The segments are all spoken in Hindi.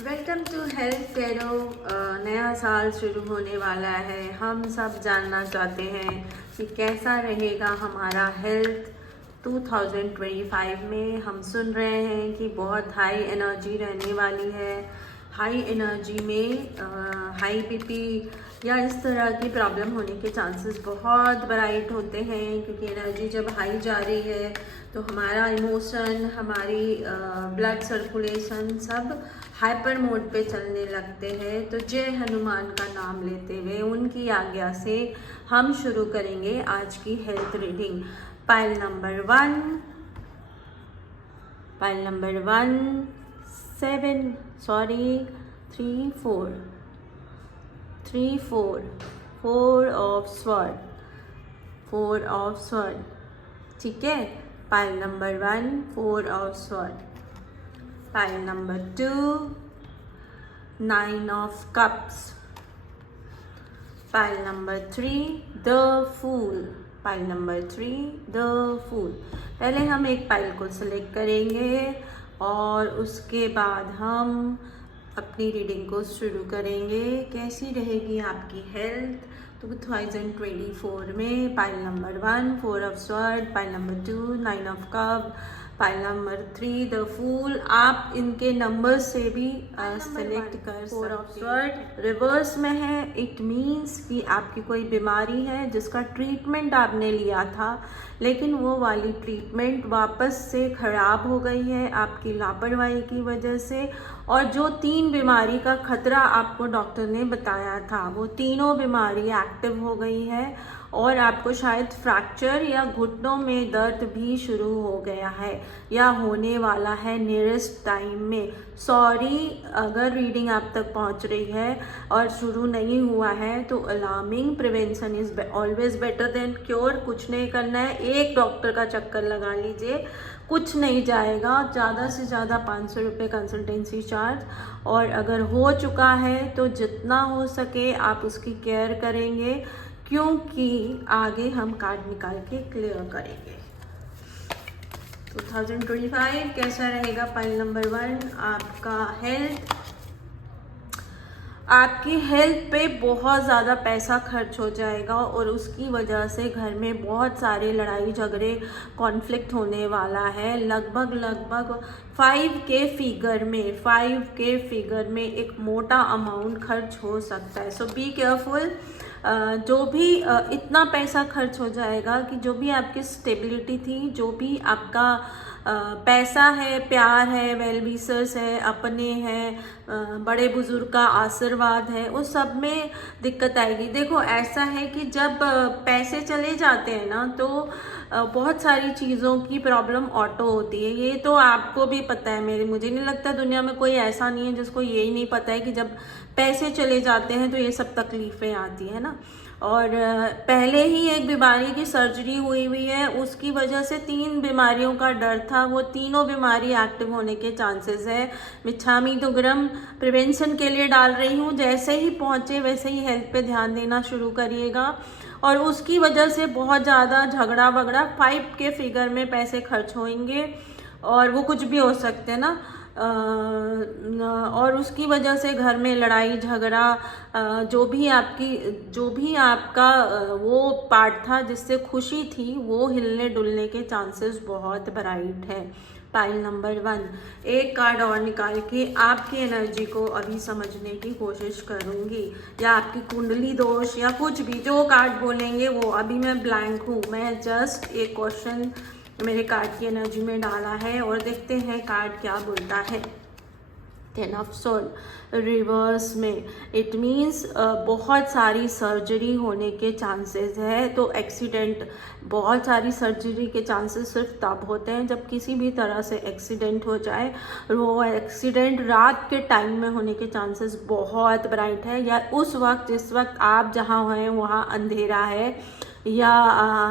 Welcome to health tarot. नया साल शुरू होने वाला है। हम सब जानना चाहते हैं कि कैसा रहेगा हमारा हेल्थ 2025 में। हम सुन रहे हैं कि बहुत हाई एनर्जी रहने वाली है। हाई एनर्जी में हाई बीपी या इस तरह की प्रॉब्लम होने के चांसेस बहुत ब्राइट होते हैं, क्योंकि एनर्जी जब हाई जा रही है तो हमारा इमोशन, हमारी ब्लड सर्कुलेशन सब हाइपर मोड पे चलने लगते हैं। तो जय हनुमान का नाम लेते हुए उनकी आज्ञा से हम शुरू करेंगे आज की health reading. Pile number 1 7 3 4 4 of sword, 4 of sword. ठीक है, pile number 1 4 of sword. Pile number 2 9 of cups. Pile number 3 the fool. Pile number 3 the fool. पहले हम एक पाइल को सिलेक्ट करेंगे और उसके बाद हम अपनी रीडिंग को शुरू करेंगे। कैसी रहेगी आपकी हेल्थ 2024 में। Pile number 1 4 of sword, pile number 2 9 of cup, pile number 3 the fool. आप इनके नंबर से भी सेलेक्ट कर 4 ऑफ स्वॉर्ड रिवर्स में है। इट मीन्स कि आपकी कोई बीमारी है जिसका ट्रीटमेंट आपने लिया था, लेकिन वो वाली ट्रीटमेंट वापस से खराब हो गई है आपकी लापरवाही की वजह से। और जो 3 बीमारी का खतरा आपको डॉक्टर ने बताया था, वो तीनों बीमारी एक्टिव हो गई है और आपको शायद फ्रैक्चर या घुटनों में दर्द भी शुरू हो गया है या होने वाला है नियरेस्ट टाइम में। सॉरी, अगर रीडिंग आप तक पहुंच रही है और शुरू नहीं हुआ है तो alarming. Prevention is always better than cure. कुछ नहीं करना है, एक डॉक्टर का चक्कर लगा लीजिए, कुछ नहीं जाएगा। ज़्यादा से ज़्यादा 500 रुपये कंसल्टेंसी चार्ज। और अगर हो चुका है तो जितना हो सके आप उसकी केयर करेंगे, क्योंकि आगे हम कार्ड निकाल के क्लियर करेंगे। 2025 कैसा रहेगा? पाइल नंबर 1 आपका हेल्थ। आपकी हेल्थ पे बहुत ज़्यादा पैसा खर्च हो जाएगा और उसकी वजह से घर में बहुत सारे लड़ाई झगड़े कॉन्फ्लिक्ट होने वाला है। लगभग 5 के फिगर में एक मोटा अमाउंट खर्च हो सकता है। सो बी केयरफुल। जो भी इतना पैसा खर्च हो जाएगा कि जो भी आपकी स्टेबिलिटी थी, जो भी आपका पैसा है, प्यार है, वेल विशर्स है, अपने हैं, बड़े बुजुर्ग का आशीर्वाद है, उस सब में दिक्कत आएगी। देखो, ऐसा है कि जब पैसे चले जाते हैं ना तो बहुत सारी चीज़ों की प्रॉब्लम ऑटो होती है। ये तो आपको भी पता है। मुझे नहीं लगता दुनिया में कोई ऐसा नहीं है जिसको यही नहीं पता है कि जब पैसे चले जाते हैं तो ये सब तकलीफ़ें आती है ना। और पहले ही एक बीमारी की सर्जरी हुई है, उसकी वजह से 3 बीमारियों का डर था। वो तीनों बीमारी एक्टिव होने के चांसेस है। मिच्छामी दुग्गड़म प्रिवेंशन के लिए डाल रही हूँ। जैसे ही पहुँचे वैसे ही हेल्थ पे ध्यान देना शुरू करिएगा। और उसकी वजह से बहुत ज़्यादा झगड़ा वगड़ा 5 के फिगर में पैसे खर्च होंगे और वो कुछ भी हो सकते हैं ना। और उसकी वजह से घर में लड़ाई झगड़ा, जो भी आपका वो पार्ट था जिससे खुशी थी, वो हिलने डुलने के चांसेस बहुत ब्राइट है। पाइल नंबर 1 एक कार्ड और निकाल के आपकी एनर्जी को अभी समझने की कोशिश करूंगी, या आपकी कुंडली दोष या कुछ भी जो कार्ड बोलेंगे वो। अभी मैं ब्लैंक हूँ, मैं जस्ट एक क्वेश्चन मेरे कार्ड की एनर्जी में डाला है और देखते हैं कार्ड क्या बोलता है। 10 ऑफ स्वॉर्ड रिवर्स में। इट मीन्स बहुत सारी सर्जरी होने के चांसेस है। तो एक्सीडेंट, बहुत सारी सर्जरी के चांसेस सिर्फ तब होते हैं जब किसी भी तरह से एक्सीडेंट हो जाए। वो एक्सीडेंट रात के टाइम में होने के चांसेस बहुत ब्राइट है, या उस वक्त जिस वक्त आप जहाँ हैं वहाँ अंधेरा है, या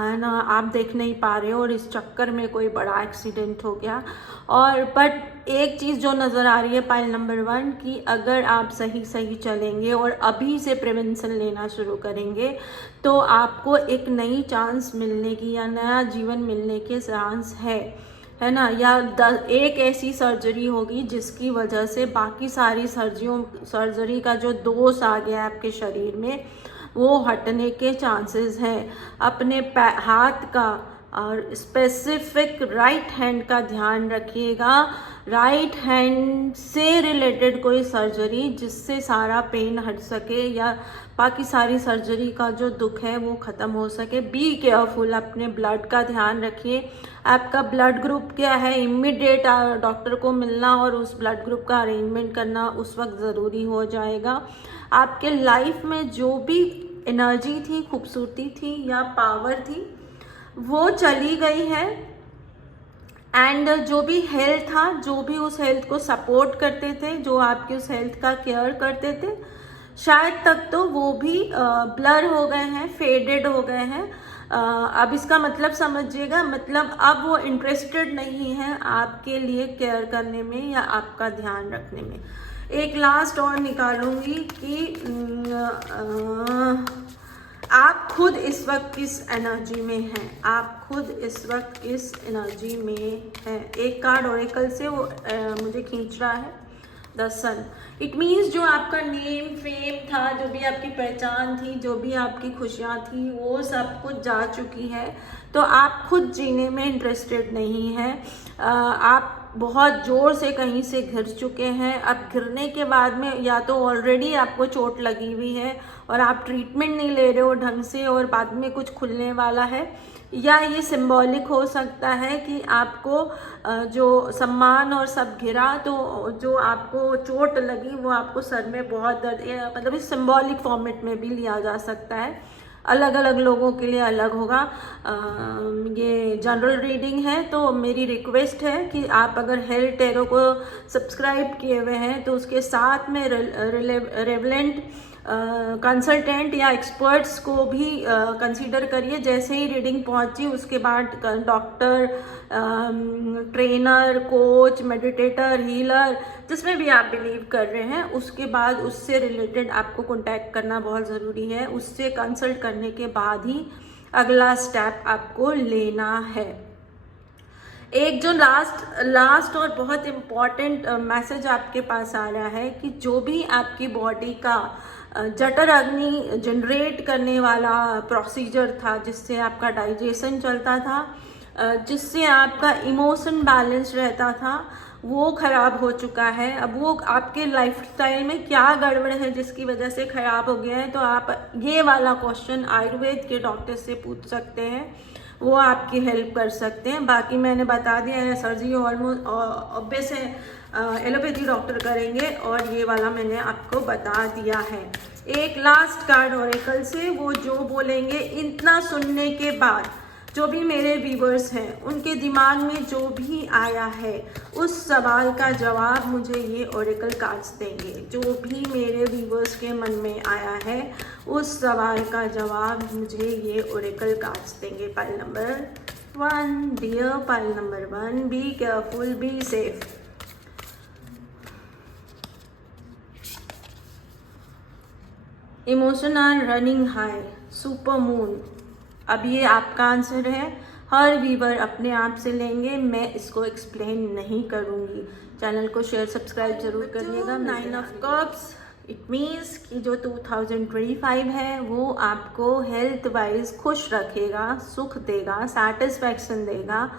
है ना, आप देख नहीं पा रहे हो और इस चक्कर में कोई बड़ा एक्सीडेंट हो गया। और बट एक चीज़ जो नज़र आ रही है पाइल नंबर 1 कि अगर आप सही चलेंगे और अभी से प्रिवेंशन लेना शुरू करेंगे तो आपको एक नई चांस मिलने की या नया जीवन मिलने के चांस है। है ना, या एक ऐसी सर्जरी होगी जिसकी वजह से बाकी सारी सर्जरी का जो दोष आ गया आपके शरीर में वो हटने के चांसेस हैं। अपने हाथ का और स्पेसिफिक राइट हैंड का ध्यान रखिएगा। राइट हैंड से रिलेटेड कोई सर्जरी जिससे सारा पेन हट सके या बाकी सारी सर्जरी का जो दुख है वो ख़त्म हो सके। बी केयरफुल, अपने ब्लड का ध्यान रखिए। आपका ब्लड ग्रुप क्या है, इमीडिएट डॉक्टर को मिलना और उस ब्लड ग्रुप का अरेंजमेंट करना उस वक्त ज़रूरी हो जाएगा। आपके लाइफ में जो भी एनर्जी थी, खूबसूरती थी या पावर थी वो चली गई है। एंड जो भी हेल्थ था, जो भी उस हेल्थ को सपोर्ट करते थे, जो आपके उस हेल्थ का केयर करते थे, शायद तक तो वो भी ब्लर हो गए हैं, फेडेड हो गए हैं। अब इसका मतलब समझिएगा, मतलब अब वो इंटरेस्टेड नहीं है आपके लिए केयर करने में या आपका ध्यान रखने में। एक लास्ट और निकालूंगी कि आप खुद इस वक्त किस एनर्जी में हैं, आप खुद इस वक्त किस एनर्जी में हैं। एक कार्ड ओरेकल से वो मुझे खींच रहा है, द सन। इट मीन्स जो आपका नेम फेम था, जो भी आपकी पहचान थी, जो भी आपकी खुशियाँ थी, वो सब कुछ जा चुकी है। तो आप खुद जीने में इंटरेस्टेड नहीं हैं। आप बहुत ज़ोर से कहीं से गिर चुके हैं। अब गिरने के बाद में या तो ऑलरेडी आपको चोट लगी हुई है और आप ट्रीटमेंट नहीं ले रहे हो ढंग से और बाद में कुछ खुलने वाला है, या ये सिंबॉलिक हो सकता है कि आपको जो सम्मान और सब गिरा तो जो आपको चोट लगी वो आपको सर में बहुत दर्द, मतलब इस सिंबॉलिक फॉर्मेट में भी लिया जा सकता है। अलग अलग लोगों के लिए अलग होगा। ये जनरल रीडिंग है, तो मेरी रिक्वेस्ट है कि आप अगर हेल्थ टैरो को सब्सक्राइब किए हुए हैं तो उसके साथ में रेलेवेंट कंसल्टेंट या एक्सपर्ट्स को भी कंसीडर करिए। जैसे ही रीडिंग पहुंची उसके बाद doctor, trainer, coach, meditator, healer, जिसमें भी आप बिलीव कर रहे हैं, उसके बाद उससे रिलेटेड आपको कांटेक्ट करना बहुत ज़रूरी है। उससे कंसल्ट करने के बाद ही अगला स्टेप आपको लेना है। एक जो लास्ट और बहुत इम्पॉर्टेंट मैसेज आपके पास आ रहा है कि जो भी आपकी बॉडी का जठर अग्नि जनरेट करने वाला प्रोसीजर था, जिससे आपका डाइजेशन चलता था, जिससे आपका इमोशन बैलेंस रहता था, वो खराब हो चुका है। अब वो आपके लाइफस्टाइल में क्या गड़बड़ है जिसकी वजह से खराब हो गया है, तो आप ये वाला क्वेश्चन आयुर्वेद के डॉक्टर से पूछ सकते हैं, वो आपकी हेल्प कर सकते हैं। बाकी मैंने बता दिया है, सर्जरी ऑलमोस्ट ऑब्वियस है, एलोपैथी डॉक्टर करेंगे, और ये वाला मैंने आपको बता दिया है। एक लास्ट कार्ड ओरेकल से वो जो बोलेंगे, इतना सुनने के बाद जो भी मेरे व्यूवर्स हैं उनके दिमाग में जो भी आया है उस सवाल का जवाब मुझे ये ओरेकल कार्ड्स देंगे। जो भी मेरे व्यूवर्स के मन में आया है उस सवाल का जवाब मुझे ये ओरेकल कार्ड्स देंगे। Pile number 1, dear pile number 1, be careful, be safe. Emotion are running high, super moon. अब ये आपका आंसर है। हर व्यूवर अपने आप से लेंगे, मैं इसको एक्सप्लेन नहीं करूँगी। चैनल को शेयर सब्सक्राइब जरूर करिएगा। 9 ऑफ कप्स, इट मीन्स कि जो 2025 है वो आपको हेल्थ वाइज खुश रखेगा, सुख देगा, सेटिस्फैक्शन देगा।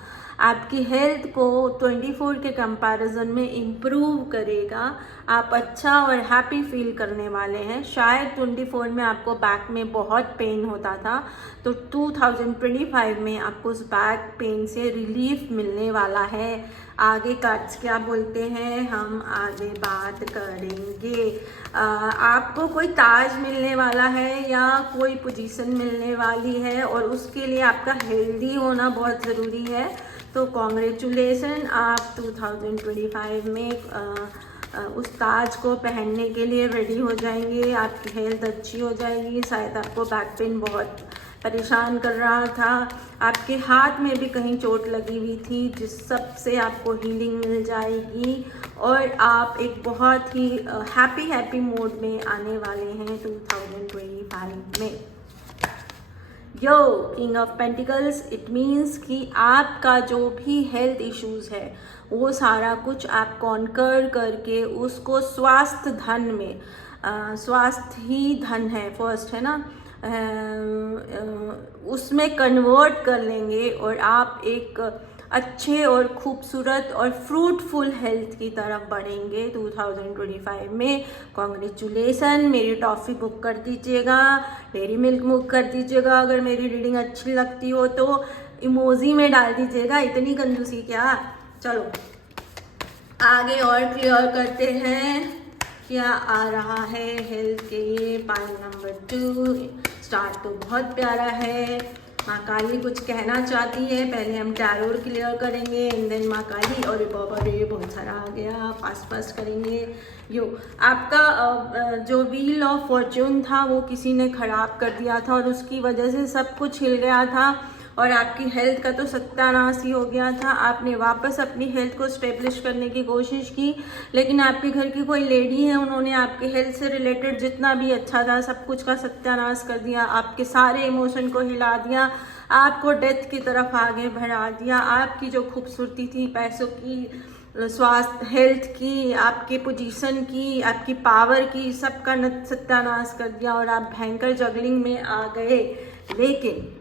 आपकी हेल्थ को 24 के कंपैरिजन में इम्प्रूव करेगा। आप अच्छा और हैप्पी फील करने वाले हैं। शायद 24 में आपको बैक में बहुत पेन होता था, तो 2025 में आपको उस बैक पेन से रिलीफ मिलने वाला है। आगे कार्ड्स क्या बोलते हैं हम आगे बात करेंगे। आपको कोई ताज मिलने वाला है या कोई पोजीशन मिलने वाली है, और उसके लिए आपका हेल्दी होना बहुत ज़रूरी है। तो कॉन्ग्रेचुलेसन, आप 2025 में उस ताज को पहनने के लिए रेडी हो जाएंगे। आपकी हेल्थ अच्छी हो जाएगी। शायद आपको बैक पेन बहुत परेशान कर रहा था, आपके हाथ में भी कहीं चोट लगी हुई थी, जिस सब से आपको हीलिंग मिल जाएगी और आप एक बहुत ही हैप्पी मोड में आने वाले हैं 2025 में। यो king of pentacles, it means कि आपका जो भी हेल्थ इश्यूज है वो सारा कुछ आप कॉन्कर करके उसको स्वास्थ्य धन में, स्वास्थ्य ही धन है फर्स्ट, है ना, उसमें कन्वर्ट कर लेंगे और आप एक अच्छे और खूबसूरत और फ्रूटफुल हेल्थ की तरफ बढ़ेंगे 2025 में। कॉन्ग्रेचुलेसन, मेरी टॉफ़ी बुक कर दीजिएगा, डेयरी मिल्क बुक कर दीजिएगा, अगर मेरी रीडिंग अच्छी लगती हो तो इमोजी में डाल दीजिएगा, इतनी कंजूसी क्या। चलो आगे और क्लियर करते हैं क्या आ रहा है हेल्थ के लिए। पाइल नंबर 2 स्टार्ट तो बहुत प्यारा है। माँ काली कुछ कहना चाहती है, पहले हम टैरो क्लियर करेंगे एंड देन माँ काली। और बाबा रे बहुत सारा आ गया, फास्ट करेंगे। यो आपका जो व्हील ऑफ फॉर्च्यून था वो किसी ने ख़राब कर दिया था और उसकी वजह से सब कुछ हिल गया था और आपकी हेल्थ का तो सत्यानाश ही हो गया था। आपने वापस अपनी हेल्थ को स्टेब्लिश करने की कोशिश की, लेकिन आपके घर की कोई लेडी है, उन्होंने आपके हेल्थ से रिलेटेड जितना भी अच्छा था सब कुछ का सत्यानाश कर दिया, आपके सारे इमोशन को हिला दिया, आपको डेथ की तरफ आगे बढ़ा दिया। आपकी जो खूबसूरती थी, पैसों की, स्वास्थ्य, हेल्थ की, आपके पोजीशन की, आपकी पावर की, सबका सत्यानाश कर दिया और आप भयंकर जगलिंग में आ गए। लेकिन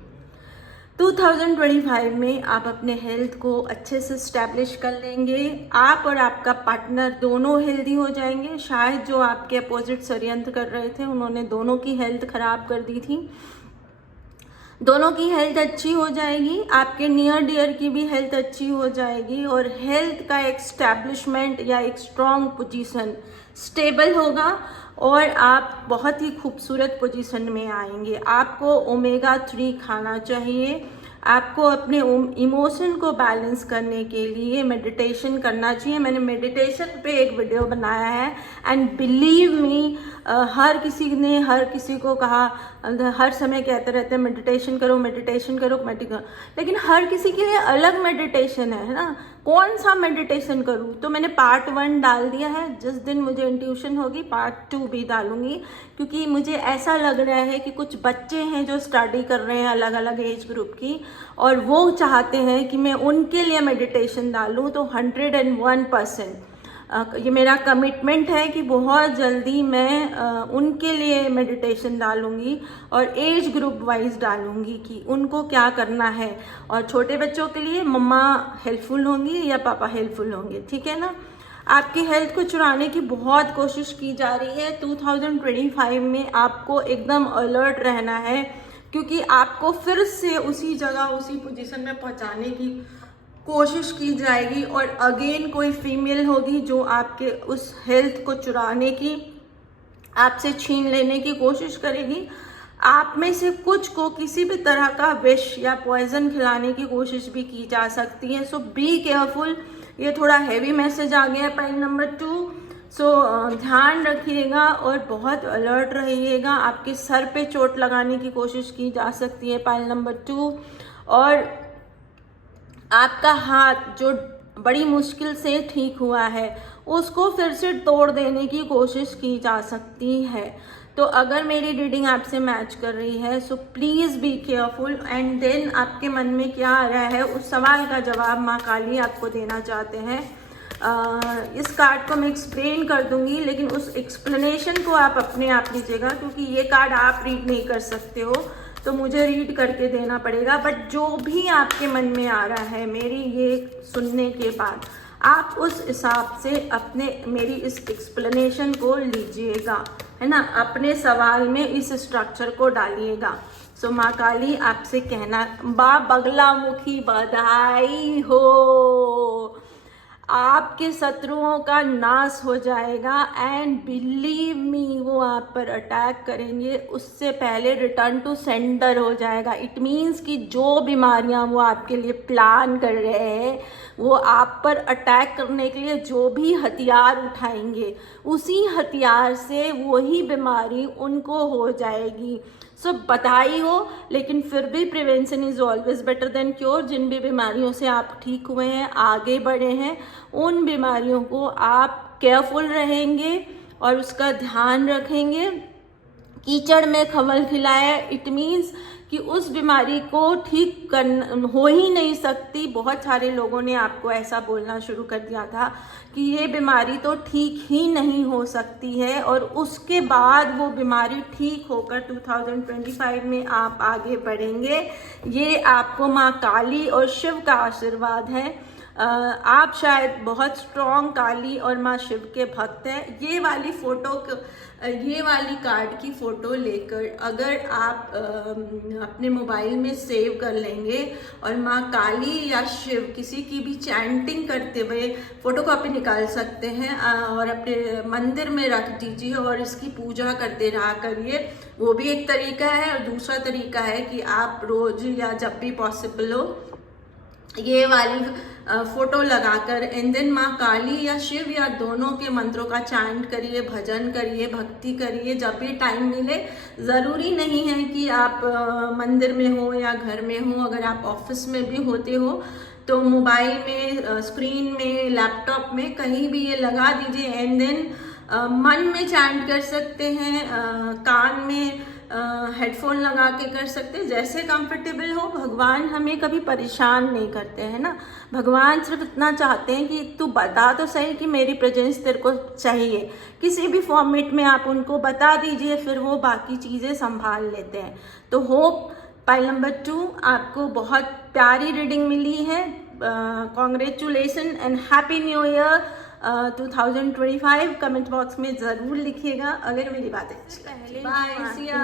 2025 में आप अपने हेल्थ को अच्छे से स्टैब्लिश कर लेंगे। आप और आपका पार्टनर दोनों हेल्दी हो जाएंगे। शायद जो आपके अपोजिट षड्यंत्र कर रहे थे उन्होंने दोनों की हेल्थ खराब कर दी थी, दोनों की हेल्थ अच्छी हो जाएगी, आपके नियर डियर की भी हेल्थ अच्छी हो जाएगी और हेल्थ का एक स्टैब्लिशमेंट या एक स्ट्रॉन्ग पोजीशन स्टेबल होगा और आप बहुत ही खूबसूरत पोजीशन में आएंगे। आपको ओमेगा 3 खाना चाहिए, आपको अपने इमोशन को बैलेंस करने के लिए मेडिटेशन करना चाहिए। मैंने मेडिटेशन पे एक वीडियो बनाया है एंड बिलीव मी, हर किसी ने हर किसी को कहा, हर समय कहते रहते हैं मेडिटेशन करो मेडिटेशन करो मेडिटेशन, लेकिन हर किसी के लिए अलग मेडिटेशन है ना, कौन सा मेडिटेशन करूँ। तो मैंने पार्ट 1 डाल दिया है, जिस दिन मुझे इंट्यूशन होगी पार्ट 2 भी डालूंगी, क्योंकि मुझे ऐसा लग रहा है कि कुछ बच्चे हैं जो स्टडी कर रहे हैं अलग अलग एज ग्रुप की और वो चाहते हैं कि मैं उनके लिए मेडिटेशन डालूं। तो 101% ये मेरा कमिटमेंट है कि बहुत जल्दी मैं उनके लिए मेडिटेशन डालूंगी और एज ग्रुप वाइज डालूंगी कि उनको क्या करना है। और छोटे बच्चों के लिए मम्मा हेल्पफुल होंगी या पापा हेल्पफुल होंगे, ठीक है ना। आपकी हेल्थ को चुराने की बहुत कोशिश की जा रही है। 2025 में आपको एकदम अलर्ट रहना है, क्योंकि आपको फिर से उसी जगह उसी पोजीशन में पहुंचाने की कोशिश की जाएगी और अगेन कोई फीमेल होगी जो आपके उस हेल्थ को चुराने की, आपसे छीन लेने की कोशिश करेगी। आप में से कुछ को किसी भी तरह का विष या पॉइजन खिलाने की कोशिश भी की जा सकती है। सो बी केयरफुल। ये थोड़ा हैवी मैसेज आ गया है पाइल नंबर 2। सो ध्यान रखिएगा और बहुत अलर्ट रहिएगा। आपके सर पे चोट लगाने की कोशिश की जा सकती है पाइल नंबर 2, और आपका हाथ जो बड़ी मुश्किल से ठीक हुआ है उसको फिर से तोड़ देने की कोशिश की जा सकती है। तो अगर मेरी रीडिंग आपसे मैच कर रही है so please be careful. And then आपके मन में क्या आ रहा है उस सवाल का जवाब माँ काली आपको देना चाहते हैं। इस कार्ड को मैं एक्सप्लेन कर दूंगी, लेकिन उस एक्सप्लेनेशन को आप अपने आप लीजिएगा, क्योंकि ये कार्ड आप रीड नहीं कर सकते हो तो मुझे रीड करके देना पड़ेगा। बट जो भी आपके मन में आ रहा है मेरी ये सुनने के बाद, आप उस हिसाब से अपने मेरी इस एक्सप्लेनेशन को लीजिएगा, है ना, अपने सवाल में इस स्ट्रक्चर को डालिएगा। सो माँ काली आपसे कहना, बगला मुखी बधाई हो, आपके शत्रुओं का नाश हो जाएगा एंड बिलीव मी वो आप पर अटैक करेंगे उससे पहले रिटर्न टू सेंडर हो जाएगा। इट मीन्स कि जो बीमारियां वो आपके लिए प्लान कर रहे हैं, वो आप पर अटैक करने के लिए जो भी हथियार उठाएंगे उसी हथियार से वही बीमारी उनको हो जाएगी। सो बधाई हो, लेकिन फिर भी prevention is always better than cure. जिन भी बीमारियों से आप ठीक हुए हैं, आगे बढ़े हैं, उन बीमारियों को आप केयरफुल रहेंगे और उसका ध्यान रखेंगे कीचड़ में खमल खिलाए, इट मीन्स कि उस बीमारी को ठीक हो ही नहीं सकती। बहुत सारे लोगों ने आपको ऐसा बोलना शुरू कर दिया था कि ये बीमारी तो ठीक ही नहीं हो सकती है, और उसके बाद वो बीमारी ठीक होकर 2025 में आप आगे बढ़ेंगे। ये आपको माँ काली और शिव का आशीर्वाद है। आप शायद बहुत स्ट्रॉन्ग काली और माँ शिव के भक्त हैं। ये वाली कार्ड की फ़ोटो लेकर अगर आप अपने मोबाइल में सेव कर लेंगे और माँ काली या शिव किसी की भी चैंटिंग करते हुए फ़ोटो कॉपी निकाल सकते हैं और अपने मंदिर में रख दीजिए और इसकी पूजा करते रहा करिए। वो भी एक तरीका है। और दूसरा तरीका है कि आप रोज़ या जब भी पॉसिबल हो ये वाली फोटो लगाकर एंड देन माँ काली या शिव या दोनों के मंत्रों का चैंट करिए, भजन करिए, भक्ति करिए जब भी टाइम मिले। ज़रूरी नहीं है कि आप मंदिर में हो या घर में हो। अगर आप ऑफिस में भी होते हो तो मोबाइल में, स्क्रीन में, लैपटॉप में कहीं भी ये लगा दीजिए एंड देन मन में चैंट कर सकते हैं, कान में हेडफोन लगा के कर सकते हैं, जैसे कंफर्टेबल हो। भगवान हमें कभी परेशान नहीं करते हैं ना। भगवान सिर्फ इतना चाहते हैं कि तू बता तो सही कि मेरी प्रेजेंस तेरे को चाहिए। किसी भी फॉर्मेट में आप उनको बता दीजिए, फिर वो बाकी चीज़ें संभाल लेते हैं। तो होप पाइल नंबर 2 आपको बहुत प्यारी रीडिंग मिली है। Congratulation and happy new year 2025। Comment box में ज़रूर लिखिएगा अगर मेरी बातें अच्छी लगी। बाय।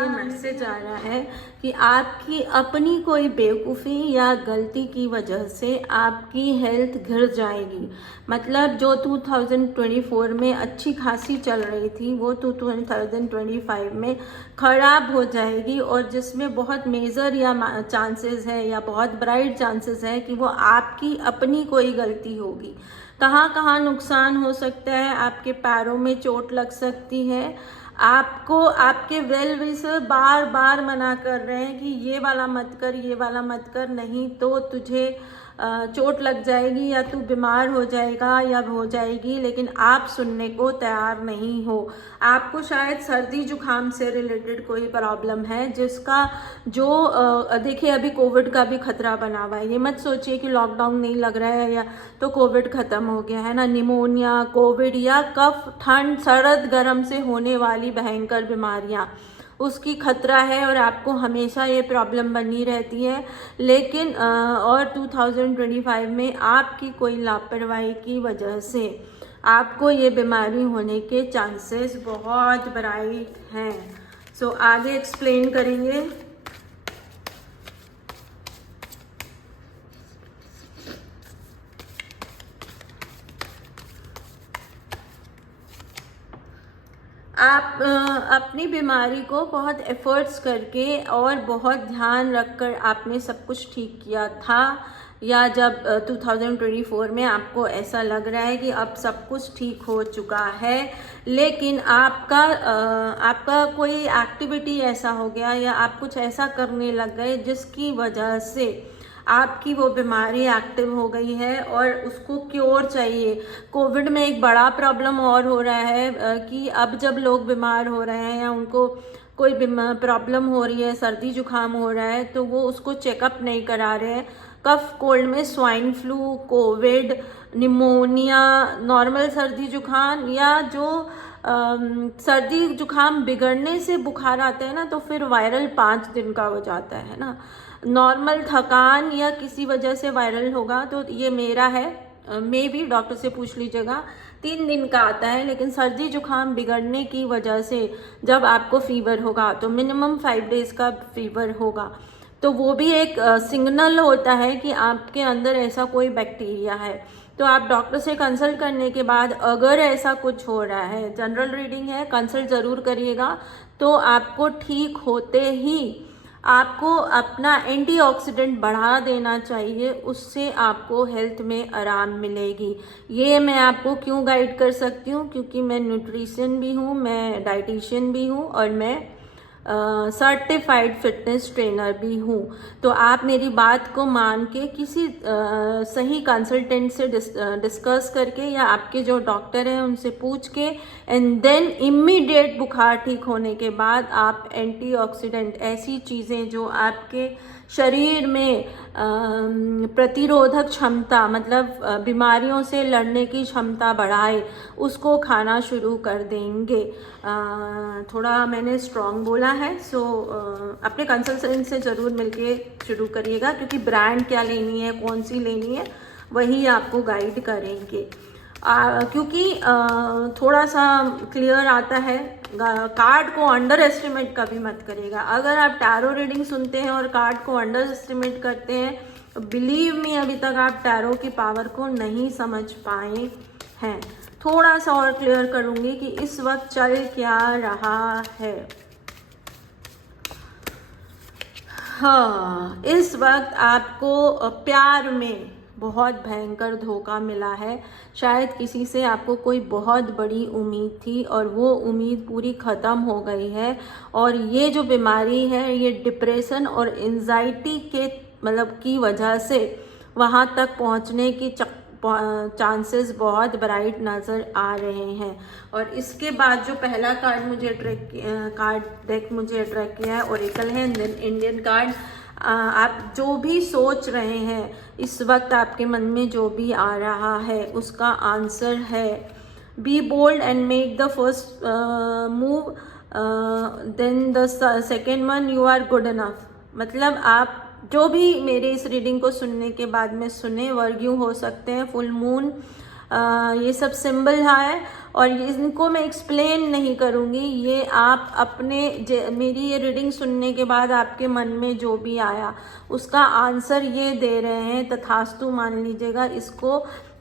मैसेज आ रहा है कि आपकी अपनी कोई बेवकूफ़ी या गलती की वजह से आपकी हेल्थ गिर जाएगी। मतलब जो 2024 में अच्छी खासी चल रही थी वो 2025 में ख़राब हो जाएगी, और जिसमें बहुत मेजर या चांसेस है या बहुत ब्राइट चांसेस है कि वो आपकी अपनी कोई गलती होगी। कहाँ कहाँ नुकसान हो सकता है, आपके पैरों में चोट लग सकती है। आपको आपके वेल विशर बार बार मना कर रहे हैं कि ये वाला मत कर, ये वाला मत कर, नहीं तो तुझे चोट लग जाएगी या तू बीमार हो जाएगा या हो जाएगी, लेकिन आप सुनने को तैयार नहीं हो। आपको शायद सर्दी जुकाम से रिलेटेड कोई प्रॉब्लम है जिसका जो देखिए अभी कोविड का भी खतरा बना हुआ है। ये मत सोचिए कि लॉकडाउन नहीं लग रहा है या तो कोविड ख़त्म हो गया है ना। निमोनिया, कोविड या कफ, ठंड, सर्द गर्म से होने वाली भयंकर बीमारियाँ उसकी खतरा है और आपको हमेशा ये प्रॉब्लम बनी रहती है। लेकिन और 2025 में आपकी कोई लापरवाही की वजह से आपको ये बीमारी होने के चांसेस बहुत ब्राइट हैं। सो आगे एक्सप्लेन करेंगे। आप अपनी बीमारी को बहुत एफर्ट्स करके और बहुत ध्यान रखकर आपने सब कुछ ठीक किया था, या जब 2024 में आपको ऐसा लग रहा है कि अब सब कुछ ठीक हो चुका है, लेकिन आपका कोई एक्टिविटी ऐसा हो गया या आप कुछ ऐसा करने लग गए जिसकी वजह से आपकी वो बीमारी एक्टिव हो गई है और उसको क्योर चाहिए। कोविड में एक बड़ा प्रॉब्लम और हो रहा है कि अब जब लोग बीमार हो रहे हैं या उनको कोई प्रॉब्लम हो रही है, सर्दी जुकाम हो रहा है, तो वो उसको चेकअप नहीं करा रहे हैं। कफ कोल्ड में swine flu, Covid, pneumonia, normal सर्दी जुकाम या जो सर्दी जुकाम बिगड़ने से बुखार आता है ना, तो फिर वायरल 5 दिन का हो जाता है ना। नॉर्मल थकान या किसी वजह से वायरल होगा तो ये मेरा है, मे भी डॉक्टर से पूछ लीजिएगा, 3 दिन का आता है। लेकिन सर्दी जुकाम बिगड़ने की वजह से जब आपको फीवर होगा तो मिनिमम 5 डेज का फीवर होगा, तो वो भी एक सिग्नल होता है कि आपके अंदर ऐसा कोई बैक्टीरिया है। तो आप डॉक्टर से कंसल्ट करने के बाद अगर ऐसा कुछ हो रहा है, जनरल रीडिंग है, कंसल्ट ज़रूर करिएगा। तो आपको ठीक होते ही आपको अपना एंटीऑक्सीडेंट बढ़ा देना चाहिए, उससे आपको हेल्थ में आराम मिलेगी। ये मैं आपको क्यों गाइड कर सकती हूँ, क्योंकि मैं न्यूट्रिशन भी हूँ, मैं डाइटिशियन भी हूँ और मैं सर्टिफाइड फिटनेस ट्रेनर भी हूँ। तो आप मेरी बात को मान के किसी सही कंसल्टेंट से डिस्कस करके या आपके जो डॉक्टर हैं उनसे पूछ के एंड देन इमीडिएट बुखार ठीक होने के बाद आप एंटीऑक्सीडेंट, ऐसी चीज़ें जो आपके शरीर में प्रतिरोधक क्षमता, मतलब बीमारियों से लड़ने की क्षमता बढ़ाए, उसको खाना शुरू कर देंगे। थोड़ा मैंने स्ट्रॉन्ग बोला है, सो अपने कंसल्टेंट से ज़रूर मिलके शुरू करिएगा, क्योंकि ब्रांड क्या लेनी है, कौन सी लेनी है, वही आपको गाइड करेंगे। क्योंकि थोड़ा सा क्लियर आता है, कार्ड को अंडर एस्टिमेट कभी मत करिएगा। अगर आप टैरो रीडिंग सुनते हैं और कार्ड को अंडर एस्टिमेट करते हैं, बिलीव मी अभी तक आप टैरो की पावर को नहीं समझ पाए हैं। थोड़ा सा और क्लियर करूंगी कि इस वक्त चल क्या रहा है। हाँ, इस वक्त आपको प्यार में बहुत भयंकर धोखा मिला है। शायद किसी से आपको कोई बहुत बड़ी उम्मीद थी और वो उम्मीद पूरी ख़त्म हो गई है, और ये जो बीमारी है ये डिप्रेशन और एंजाइटी के मतलब की वजह से वहाँ तक पहुँचने की चांसेस बहुत ब्राइट नज़र आ रहे हैं। और इसके बाद जो पहला कार्ड डेक मुझे अट्रैक्ट किया है, ओरेकल है, इंडियन कार्ड। आप जो भी सोच रहे हैं इस वक्त, आपके मन में जो भी आ रहा है, उसका आंसर है be bold and make the first move, then the second one, you are good enough. मतलब आप जो भी मेरे इस रीडिंग को सुनने के बाद में सुने, वर्ग्यू हो सकते हैं, फुल मून, ये सब सिंबल है, और इनको मैं एक्सप्लेन नहीं करूँगी। ये आप अपने मेरी ये रीडिंग सुनने के बाद आपके मन में जो भी आया उसका आंसर ये दे रहे हैं। तथास्तु मान लीजिएगा इसको,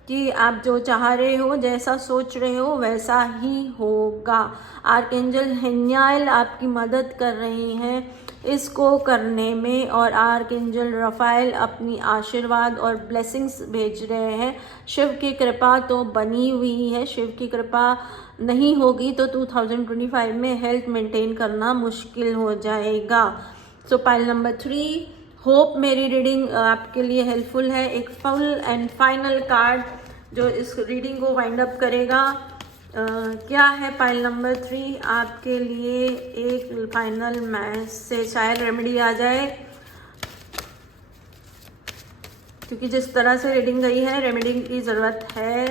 कि आप जो चाह रहे हो, जैसा सोच रहे हो वैसा ही होगा। आर्कएंजल हेन्याइल आपकी मदद कर रही हैं इसको करने में, और आर्कएंजल रफाइल अपनी आशीर्वाद और ब्लेसिंग्स भेज रहे हैं। शिव की कृपा तो बनी हुई है, शिव की कृपा नहीं होगी तो 2025 में हेल्थ मेंटेन करना मुश्किल हो जाएगा। सो पाइल नंबर 3, होप मेरी रीडिंग आपके लिए हेल्पफुल है। एक फुल एंड फाइनल कार्ड जो इस रीडिंग को वाइंड अप करेगा। क्या है पाइल नंबर 3 आपके लिए? एक फाइनल मैच से शायद रेमेडी आ जाए, क्योंकि जिस तरह से रीडिंग गई है रेमेडी की ज़रूरत है।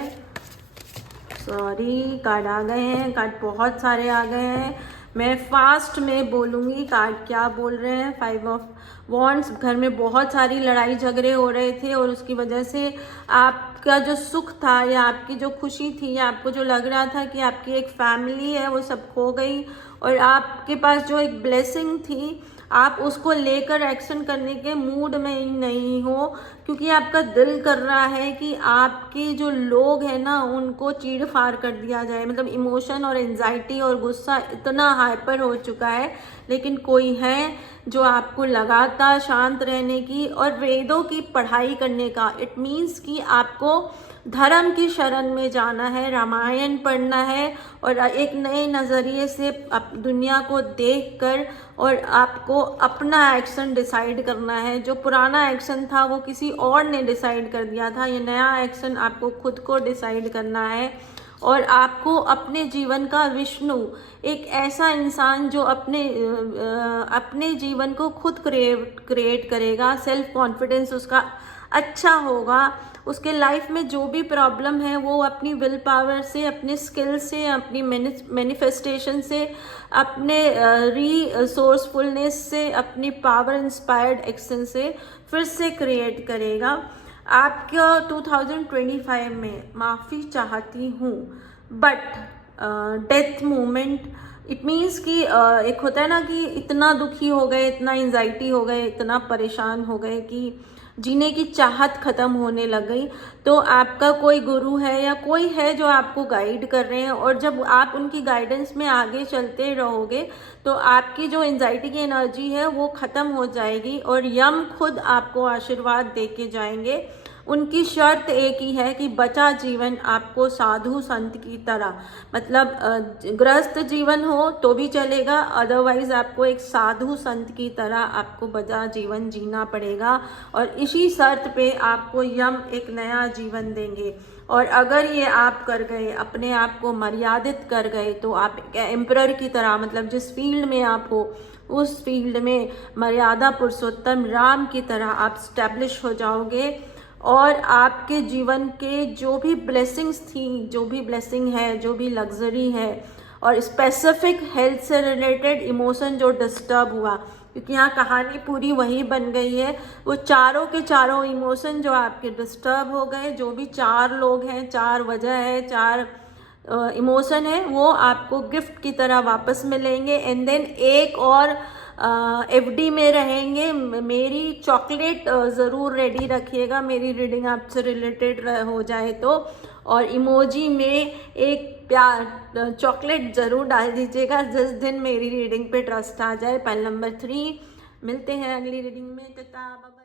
सॉरी, कार्ड आ गए हैं, कार्ड बहुत सारे आ गए हैं। मैं फास्ट में बोलूँगी कार्ड क्या बोल रहे हैं। 5 ऑफ वॉन्ड्स, घर में बहुत सारी लड़ाई झगड़े हो रहे थे और उसकी वजह से आपका जो सुख था या आपकी जो खुशी थी या आपको जो लग रहा था कि आपकी एक फैमिली है, वो सब खो गई, और आपके पास जो एक ब्लेसिंग थी आप उसको लेकर एक्शन करने के मूड में ही नहीं हो, क्योंकि आपका दिल कर रहा है कि आपके जो लोग हैं ना उनको चीड़ फाड़ कर दिया जाए। मतलब इमोशन और एंजाइटी और गुस्सा इतना हाइपर हो चुका है, लेकिन कोई है जो आपको लगातार शांत रहने की और वेदों की पढ़ाई करने का, इट मीन्स कि आपको धर्म की शरण में जाना है, रामायण पढ़ना है और एक नए नज़रिए से दुनिया को देखकर और आपको अपना एक्शन डिसाइड करना है। जो पुराना एक्शन था वो किसी और ने डिसाइड कर दिया था, ये नया एक्शन आपको खुद को डिसाइड करना है। और आपको अपने जीवन का विष्णु, एक ऐसा इंसान जो अपने जीवन को खुद क्रिएट करेगा, सेल्फ कॉन्फिडेंस उसका अच्छा होगा, उसके लाइफ में जो भी प्रॉब्लम है वो अपनी विल पावर से, अपने स्किल से, अपनी मैनिफेस्टेशन से, अपने रिसोर्सफुलनेस से, अपनी पावर इंस्पायर्ड एक्शन से फिर से क्रिएट करेगा। आपका 2025 में माफ़ी चाहती हूँ, but death moment, it means कि एक होता है ना कि इतना दुखी हो गए, इतना एंजाइटी हो गए, इतना परेशान हो गए कि जीने की चाहत ख़त्म होने लग गई। तो आपका कोई गुरु है या कोई है जो आपको गाइड कर रहे हैं, और जब आप उनकी गाइडेंस में आगे चलते रहोगे तो आपकी जो एंजाइटी की एनर्जी है वो ख़त्म हो जाएगी और यम खुद आपको आशीर्वाद दे के जाएंगे। उनकी शर्त एक ही है कि बचा जीवन आपको साधु संत की तरह, मतलब गृहस्थ जीवन हो तो भी चलेगा, अदरवाइज आपको एक साधु संत की तरह आपको बचा जीवन जीना पड़ेगा। और इसी शर्त पे आपको यम एक नया जीवन देंगे। और अगर ये आप कर गए, अपने आप को मर्यादित कर गए, तो आप एम्परर की तरह, मतलब जिस फील्ड में आप हो उस फील्ड में मर्यादा पुरुषोत्तम राम की तरह आप स्टैब्लिश हो जाओगे। और आपके जीवन के जो भी ब्लेसिंग्स थी, जो भी ब्लेसिंग है, जो भी लग्जरी है, और स्पेसिफिक हेल्थ से रिलेटेड इमोशन जो डिस्टर्ब हुआ, क्योंकि यहाँ कहानी पूरी वही बन गई है, वो चारों के चारों इमोशन जो आपके डिस्टर्ब हो गए, जो भी 4 लोग हैं, 4 वजह है, 4 इमोशन है, वो आपको गिफ्ट की तरह वापस मिलेंगे। एंड देन एक और एफडी में रहेंगे। मेरी चॉकलेट ज़रूर रेडी रखिएगा, मेरी रीडिंग आपसे रिलेटेड हो जाए तो। और इमोजी में एक प्यार चॉकलेट ज़रूर डाल दीजिएगा जिस दिन मेरी रीडिंग पे ट्रस्ट आ जाए। Pile number 3। मिलते हैं अगली रीडिंग में। Tata bye.